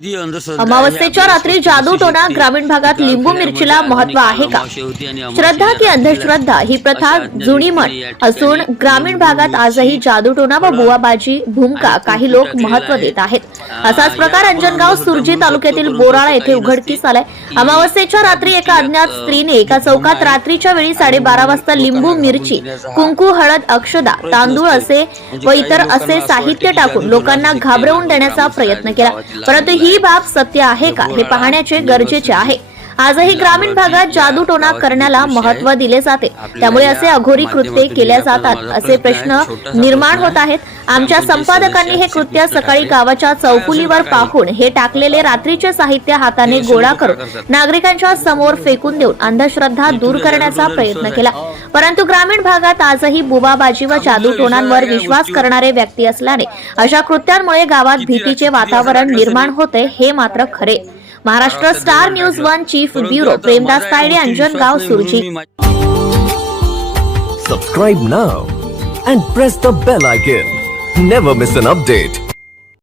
अमावस्येच्या रात्री जादूटोणा ग्रामीण भागात लिंबू मिरचीला महत्व आहे का? श्रद्धा की अंधश्रद्धा ही प्रथा जुनी म्हण असून ग्रामीण भागात आजही जादूटोणा व बुवाबाजी भूमिका काही लोक महत्व देत आहेत। असाच प्रकार अंजनगाव सुरजी तालुक्यातील बोराळा येथे उघडकीस आलाय। अमावस्येच्या रात्री एका अज्ञात स्त्रीने एका चौकात रात्रीच्या वेळी 12:30 वाजता लिंबू मिरची कुंकू हळद अक्षदा तांदूळ असे व इतर असे साहित्य टाकून लोकांना घाबरवून देण्याचा प्रयत्न केला, परंतु ही बाब सत्य आहे का हे पाहण्याचे गरजेचे आहे। आजही ग्रामीण भागात जादूटोणा करण्याला महत्व दिले जाते, त्यामुळे असे अघोरी कृत्ये केल्या जातात असे प्रश्न निर्माण होत आहेत। आमच्या संपादकांनी हे कृत्य सकाळी गावाच्या चौफुलीवर पाहून हे टाकलेले रात्रीचे साहित्य हाताने गोळा करून नागरिकांच्या समोर फेकून देऊन अंधश्रद्धा दूर करण्याचा प्रयत्न केला, परंतु ग्रामीण भागात आजही बुबाबाजी व जादूटोणांवर विश्वास करणारे व्यक्ती असल्याने अशा कृत्यांमुळे गावात भीतीचे वातावरण निर्माण होते हे मात्र खरे। Maharashtra star news 1 chief bureau Premdas Tayde, Anjangaon Surji. Subscribe now and press the bell icon. Never miss an update.